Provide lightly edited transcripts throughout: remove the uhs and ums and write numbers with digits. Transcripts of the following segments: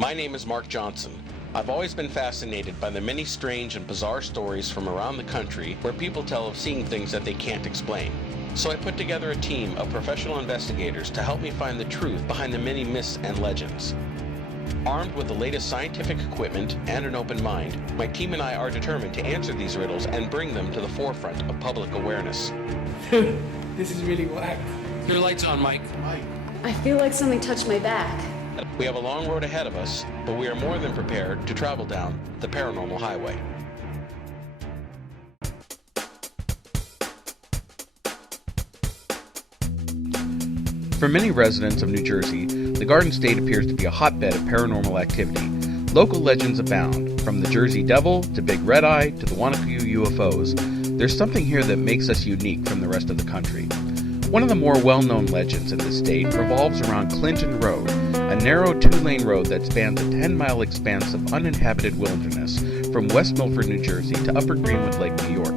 My name is Mark Johnson. I've always been fascinated by the many strange and bizarre stories from around the country where people tell of seeing things that they can't explain. So I put together a team of professional investigators to help me find the truth behind the many myths and legends. Armed with the latest scientific equipment and an open mind, my team and I are determined to answer these riddles and bring them to the forefront of public awareness. This is really whack. Your light's on, Mike. I feel like something touched my back. We have a long road ahead of us, but we are more than prepared to travel down the paranormal highway. For many residents of New Jersey, the Garden State appears to be a hotbed of paranormal activity. Local legends abound, from the Jersey Devil to Big Red Eye to the Wanakoo UFOs. There's something here that makes us unique from the rest of the country. One of the more well-known legends in the state revolves around Clinton Road, a narrow two-lane road that spans a 10-mile expanse of uninhabited wilderness from West Milford, New Jersey to Upper Greenwood Lake, New York.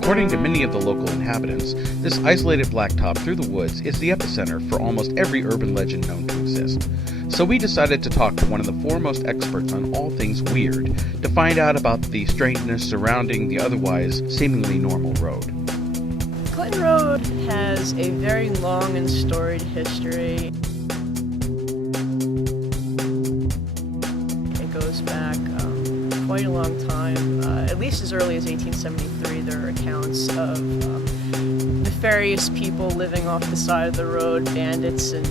According to many of the local inhabitants, this isolated blacktop through the woods is the epicenter for almost every urban legend known to exist. So we decided to talk to one of the foremost experts on all things weird to find out about the strangeness surrounding the otherwise seemingly normal road. Clinton Road has a very long and storied history. It goes back quite a long time. At least as early as 1873, there are accounts of nefarious people living off the side of the road, bandits and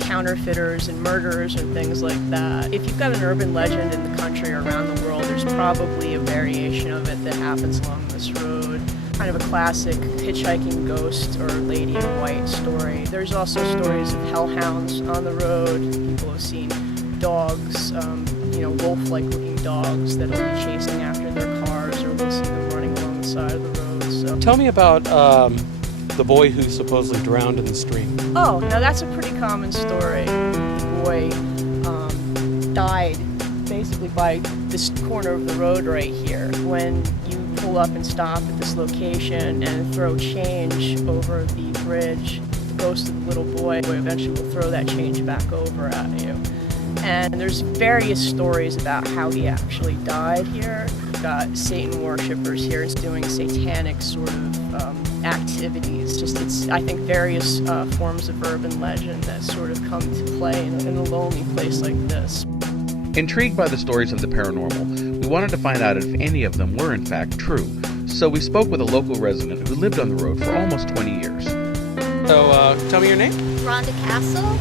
counterfeiters and murderers and things like that. If you've got an urban legend in the country or around the world, there's probably a variation of it that happens along this road. Kind of a classic hitchhiking ghost or lady in white story. There's also stories of hellhounds on the road. People have seen dogs, wolf-like looking dogs that'll be chasing after their cars, or we'll see them running along the side of the road. So. Tell me about the boy who supposedly drowned in the stream. Oh, now that's a pretty common story. The boy died basically by this corner of the road right here. When you pull up and stop at this location and throw change over the bridge, the ghost of the little boy eventually will throw that change back over at you. And there's various stories about how he actually died here. We've got Satan worshippers here doing satanic sort of activities. It's I think various forms of urban legend that sort of come to play in a lonely place like this. Intrigued by the stories of the paranormal, we wanted to find out if any of them were in fact true. So we spoke with a local resident who lived on the road for almost 20 years. So, tell me your name. Rhonda Castle.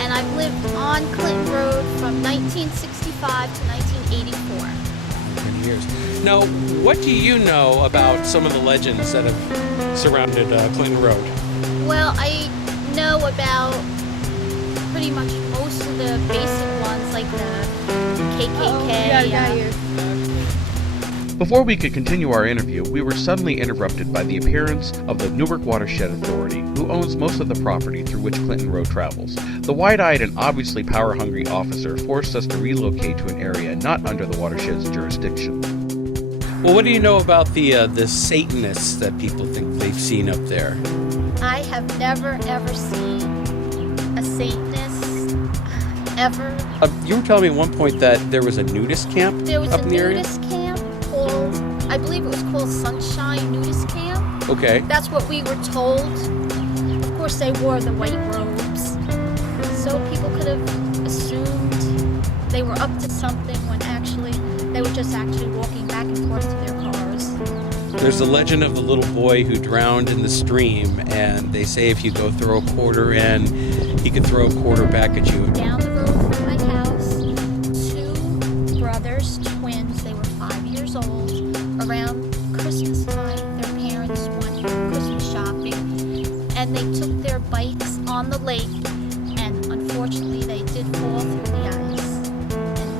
And I've lived on Clinton Road from 1965 to 1984. 20 years. Now, what do you know about some of the legends that have surrounded Clinton Road? Well, I know about pretty much most of the basic ones, like the KKK. Before we could continue our interview, we were suddenly interrupted by the appearance of the Newark Watershed Authority, who owns most of the property through which Clinton Road travels. The wide-eyed and obviously power-hungry officer forced us to relocate to an area not under the watershed's jurisdiction. Well, what do you know about the Satanists that people think they've seen up there? I have never, ever seen a Satanist, ever. You were telling me at one point that there was a nudist camp There was up a in the area? nudist camp called, I believe it was called Sunshine Nudist Camp. Okay. That's what we were told. Of course, they wore the white robes, so people could have assumed they were up to something when actually they were just actually walking back and forth to their cars. There's the legend of the little boy who drowned in the stream, and they say if you go throw a quarter in, he could throw a quarter back at you. Down the road from my house, two brothers, twins, they were 5 years old. Around Christmas time, their parents went Christmas shopping, and they took their bikes on the lake, and unfortunately they did fall through the ice,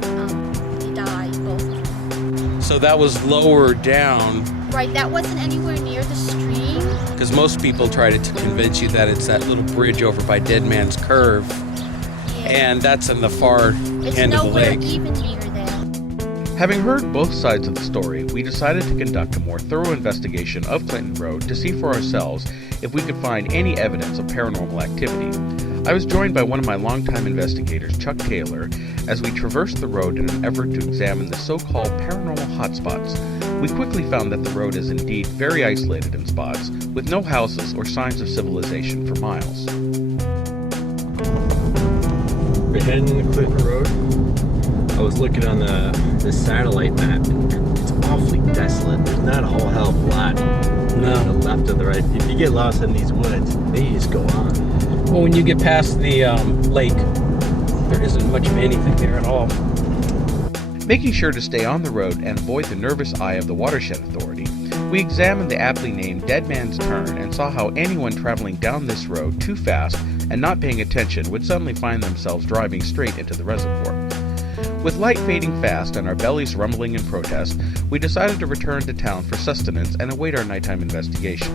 and they died, both of them. So that was lower down. Right, that wasn't anywhere near the stream. Because most people try to convince you that it's that little bridge over by Dead Man's Curve, Yeah. and that's in the far It's end of the nowhere lake. even near there. Having heard both sides of the story, we decided to conduct a more thorough investigation of Clinton Road to see for ourselves if we could find any evidence of paranormal activity. I was joined by one of my longtime investigators, Chuck Taylor, as we traversed the road in an effort to examine the so-called paranormal hotspots. We quickly found that the road is indeed very isolated in spots, with no houses or signs of civilization for miles. We're heading into Clinton Road. I was looking on the satellite map. It's awfully desolate. There's not a whole hell of a lot. No. On the left or the right. If you get lost in these woods, they just go on. Well, when you get past the lake, there isn't much of anything there at all. Making sure to stay on the road and avoid the nervous eye of the Watershed Authority, we examined the aptly named Dead Man's Turn and saw how anyone traveling down this road too fast and not paying attention would suddenly find themselves driving straight into the reservoir. With light fading fast and our bellies rumbling in protest, we decided to return to town for sustenance and await our nighttime investigation.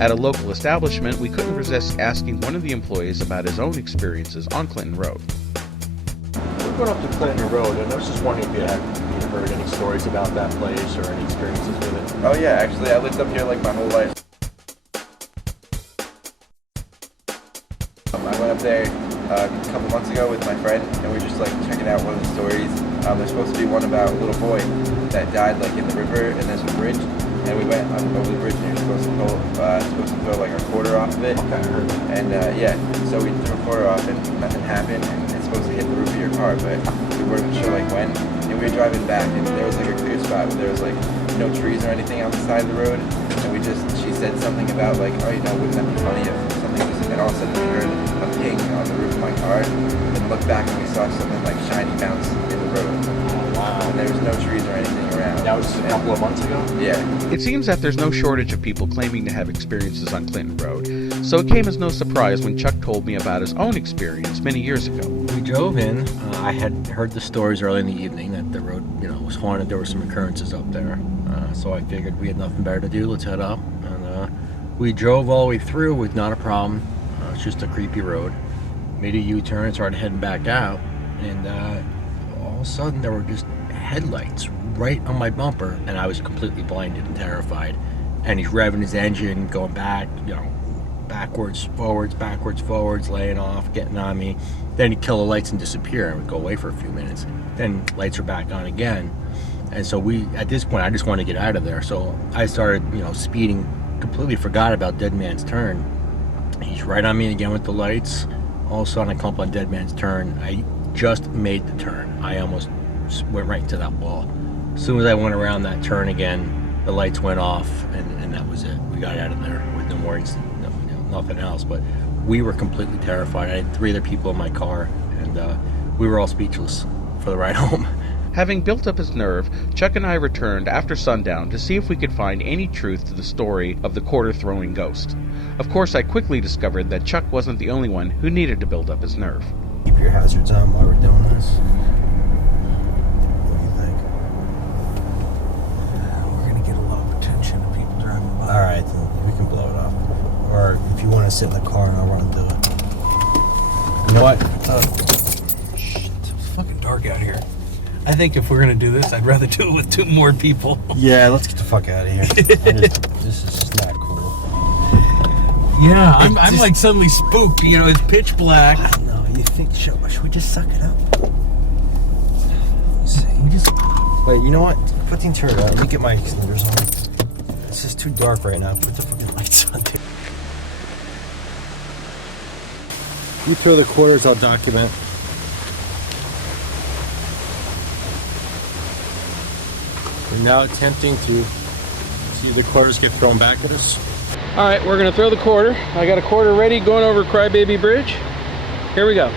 At a local establishment, we couldn't resist asking one of the employees about his own experiences on Clinton Road. We're going up to Clinton Road, and I was just wondering if you had heard any stories about that place or any experiences with it. Oh yeah, actually I lived up here like my whole life. I went up there a couple months ago with my friend, and we were just like checking out one of the stories. There's supposed to be one about a little boy that died like in the river, and there's a bridge, and we went over the bridge, and you're supposed to throw like a quarter off of it. Okay, I heard that. And yeah, so we threw a quarter off, and nothing happened, and it's supposed to hit the roof of your car, but we weren't sure like when. And we were driving back, and there was like a clear spot where there was like no trees or anything on the side of the road, and she said something about like, oh, you know, wouldn't that be funny if something was, and all of a sudden we heard a ping on the roof of my car, and looked back and we saw something like shiny bounce in the road. Oh, wow. And there was no trees or anything around. That was a couple of months ago? Yeah. It seems that there's no shortage of people claiming to have experiences on Clinton Road, so it came as no surprise when Chuck told me about his own experience many years ago. We drove in. I had heard the stories early in the evening that the road, was haunted. There were some occurrences up there. So I figured we had nothing better to do. Let's head up. And we drove all the way through with not a problem. It's just a creepy road. Made a U-turn, started heading back out, and all of a sudden there were just headlights right on my bumper, and I was completely blinded and terrified. And he's revving his engine, going back, backwards, forwards, laying off, getting on me. Then he'd kill the lights and disappear, and would go away for a few minutes. Then lights were back on again. And so at this point, I just wanted to get out of there. So I started, speeding, completely forgot about Dead Man's Turn. He's right on me again with the lights. All of a sudden, I come up on Dead Man's Turn. I just made the turn. I almost went right into that wall. As soon as I went around that turn again, the lights went off, and that was it. We got out of there with no more incident, nothing else. But we were completely terrified. I had 3 other people in my car, and we were all speechless for the ride home. Having built up his nerve, Chuck and I returned after sundown to see if we could find any truth to the story of the quarter-throwing ghost. Of course, I quickly discovered that Chuck wasn't the only one who needed to build up his nerve. Keep your hazards on while we're doing this. What do you think? We're going to get a lot of attention of people driving by. Alright, then we can blow it off. Or if you want to sit in the car and I'll run and do it. You know what? Shit, it's fucking dark out here. I think if we're going to do this, I'd rather do it with 2 more people. Yeah, let's get the fuck out of here. This is just not cool. Yeah, I'm like suddenly spooked. It's pitch black. No, you think, should we just suck it up? Let's see. Wait, you know what? Put the interior on. Let me get my extenders on. It's just too dark right now. Put the fucking lights on there. You throw the quarters, I'll document. We're now attempting to see the quarters get thrown back at us. All right, we're gonna throw the quarter. I got a quarter ready going over Crybaby Bridge. Here we go.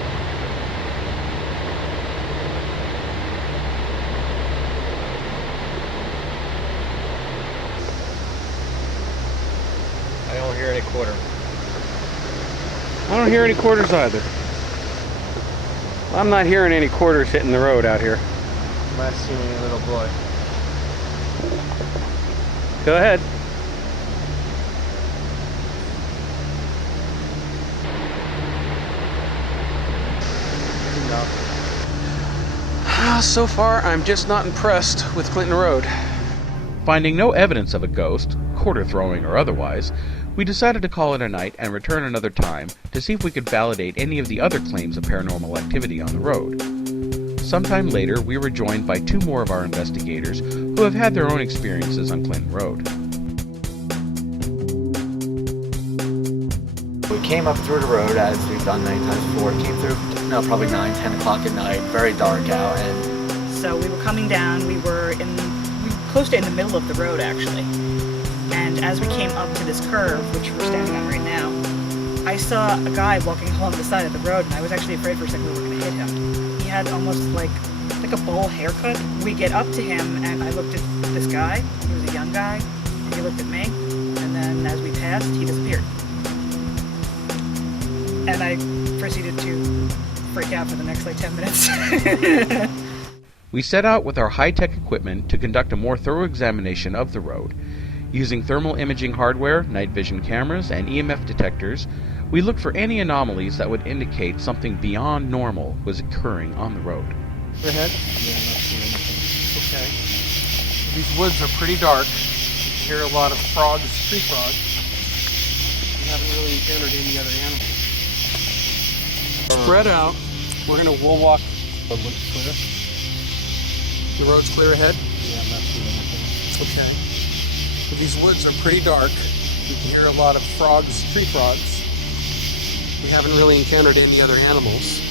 I don't hear any quarter. I don't hear any quarters either. I'm not hearing any quarters hitting the road out here. I'm not seeing any little boy. Go ahead. So far, I'm just not impressed with Clinton Road. Finding no evidence of a ghost, quarter throwing or otherwise, we decided to call it a night and return another time to see if we could validate any of the other claims of paranormal activity on the road. Sometime later, we were joined by 2 more of our investigators who have had their own experiences on Clinton Road. We came up through the road as we've done many times before. Came through, probably 9, 10 o'clock at night, very dark out. And so we were coming down. We were close to in the middle of the road, actually. And as we came up to this curve, which we're standing on right now, I saw a guy walking along the side of the road, and I was actually afraid for a second we were going to hit him. He had almost like a bowl haircut. We get up to him, and I looked at this guy. He was a young guy. And he looked at me, and then as we passed, he disappeared. And I proceeded to freak out for the next 10 minutes. We set out with our high-tech equipment to conduct a more thorough examination of the road. Using thermal imaging hardware, night vision cameras, and EMF detectors, we looked for any anomalies that would indicate something beyond normal was occurring on the road. Ahead? Yeah, I'm not seeing anything. Okay. These woods are pretty dark. You can hear a lot of frogs, tree frogs. We haven't really encountered any other animals. Spread out. We'll walk. The looks clear? The road's clear ahead. Yeah, I'm not seeing anything. Okay. These woods are pretty dark. You can hear a lot of frogs, tree frogs. We haven't really encountered any other animals.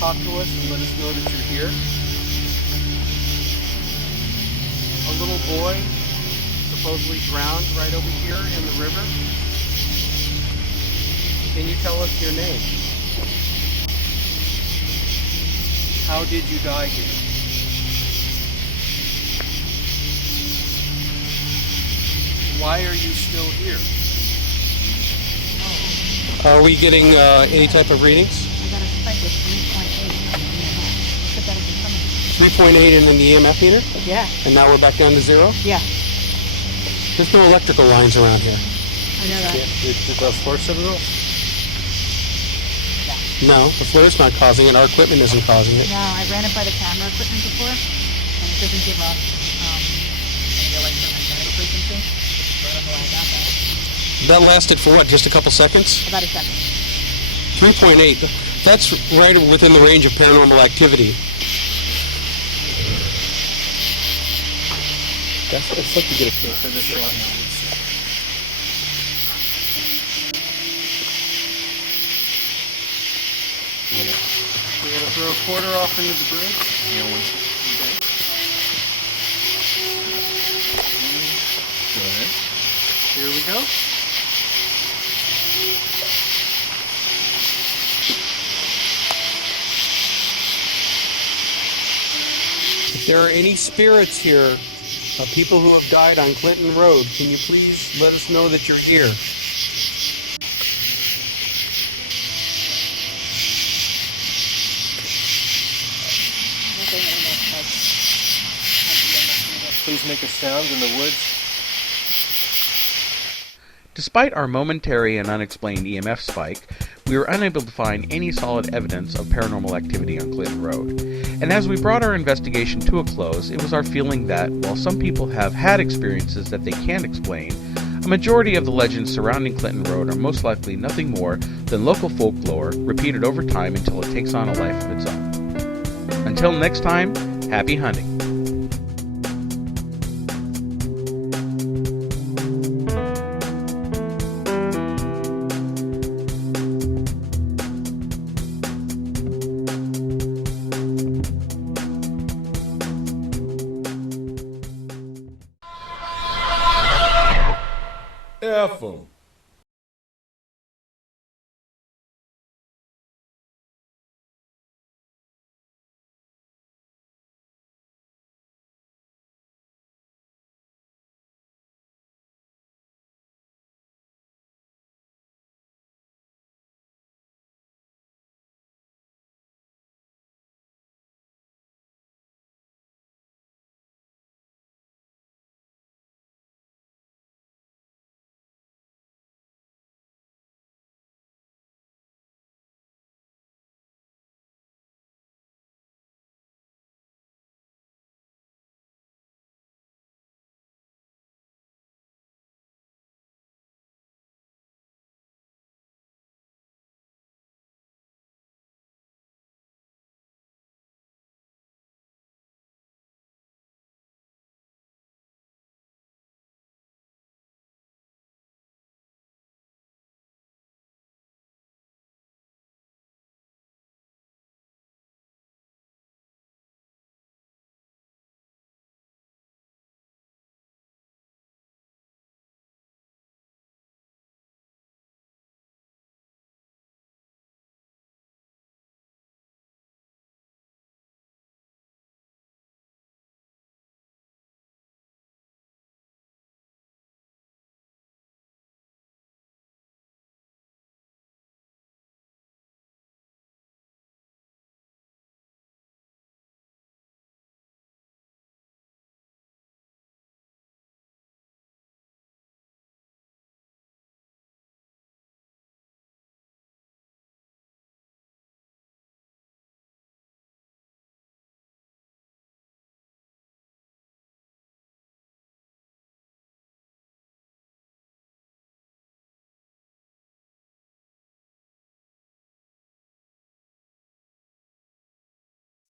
Talk to us and let us know that you're here. A little boy supposedly drowned right over here in the river. Can you tell us your name? How did you die here? Why are you still here? Are we getting any type of readings? I got a spike with 3.8 on the EMF. 3.8 in the EMF meter? Yeah. And now we're back down to 0? Yeah. There's no electrical lines around here. I know that. Did the floor set it off? No, the floor's not causing it. Our equipment isn't causing it. No, I ran it by the camera equipment before, and it doesn't give off any electromagnetic frequency. So I don't know why I got that. That lasted for what, just a couple seconds? About a second. 3.8. That's right within the range of paranormal activity. It's like to get a feel for this shot. We're going to throw a quarter off into the bridge. Yeah, one. Okay. Good. Here we go. If there are any spirits here of people who have died on Clinton Road, can you please let us know that you're here? Please make a sound in the woods. Despite our momentary and unexplained EMF spike, we were unable to find any solid evidence of paranormal activity on Clinton Road. And as we brought our investigation to a close, it was our feeling that, while some people have had experiences that they can't explain, a majority of the legends surrounding Clinton Road are most likely nothing more than local folklore repeated over time until it takes on a life of its own. Until next time, happy hunting. F 'em.